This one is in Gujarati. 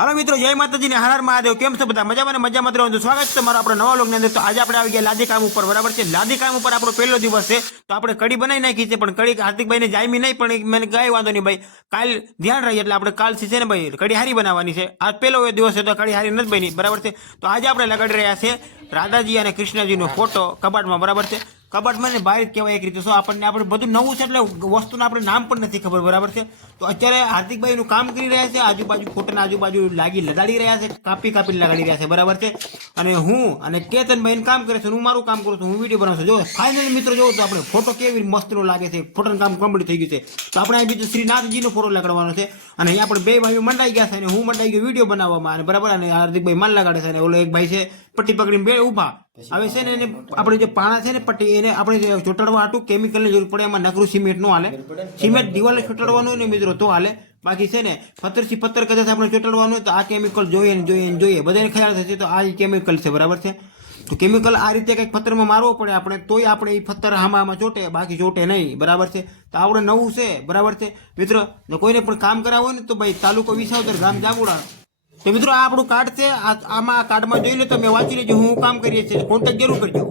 હાલો મિત્રો, જય માતાજી ને હર હર મહાદેવ. કેમ છો બધા? મજામાં ને મજામાં રહેવાનું. સ્વાગત છે તમારું આપણા નવા વ્લોગની અંદર. તો આજે આપણે આવી ગયા લાદી કામ ઉપર, બરાબર છે. લાદી કામ ઉપર આપણો પહેલો દિવસ છે, તો આપણે કડી બનાવી નાખી છે. પણ કડી હાર્દિકભાઈને જામી નહીં, પણ મને કાંઈ વાંધો નહીં ભાઈ, કાલ ધ્યાન રહી એટલે આપણે કાલથી છે ને ભાઈ કડી હારી બનાવવાની છે. આ પહેલો દિવસ છે તો કડી હારી નથી બની, બરાબર છે. તો આજે આપણે લગાડી રહ્યા છે રાધાજી અને કૃષ્ણજીનો ફોટો કબાટમાં, બરાબર છે. કબાટમાં ને બહાર કહેવાય એક રીતે. શું આપણે બધું નવું છે એટલે વસ્તુનું આપણે નામ પણ નથી ખબર, બરાબર છે. તો અત્યારે હાર્દિકભાઈનું કામ કરી રહ્યા છે, આજુબાજુ ફોટાના આજુબાજુ લગાડી રહ્યા છે, કાપી લગાડી રહ્યા છે, બરાબર છે. અને હું અને કેતનભાઈ કામ કરે છે, હું મારું કામ કરું છું, હું વિડીયો બનાવું છું. જો ફાઇનલી મિત્રો જોવો તો આપણે ફોટો કેવી મસ્તનો લાગે છે, ફોટોનું કામ કમ્પ્લીટ થઈ ગયું છે. તો આપણે આ બીજું શ્રીનાથજીનો ફોટો લગાડવાનો છે. અને અહીંયા આપણે બે ભાઈઓ મંડાઈ ગયા છે અને હું મંડાઈ ગયો વિડીયો બનાવવામાં, અને બરાબર. અને હાર્દિકભાઈ માલ લગાડે છે અને ઓલો એક ભાઈ છે પટ્ટી પકડીને બે ઊભા. હવે છે ને એને આપણે જે પાણા છે ને પટ્ટી એને આપણે ચોટાડવા હાટું કેમિકલની જરૂર પડે. એમાં નકરું સિમેન્ટ નો હાલે. સિમેન્ટ દિવાલે ચોટાડવાનું હોય ને મિત્રો તો હાલે. બાકી છે ને પથ્થરથી પથ્થર કદાચ આપણે ચોટાડવાનું હોય તો આ કેમિકલ જોઈએ બધાને ખ્યાલ થશે. તો આ કેમિકલ છે, બરાબર છે. તો કેમિકલ આ રીતે કંઈક પથ્થરમાં મારવો પડે આપણે, તોય આપણે એ પથ્થર આમાં ચોટે, બાકી ચોટે નહીં, બરાબર છે. તો આપણે નવું છે, બરાબર છે મિત્રો. કોઈને પણ કામ કરાવવું હોય ને તો ભાઈ તાલુકો વિસાવદર, ગામ જાગુડા. તો મિત્રો આ આપણું કાર્ડ છે, આમાં આ કાર્ડમાં જોઈ લો, તમે વાંચી લેજો હું કામ કરીએ છીએ, કોન્ટેક્ટ જરૂર કરજો.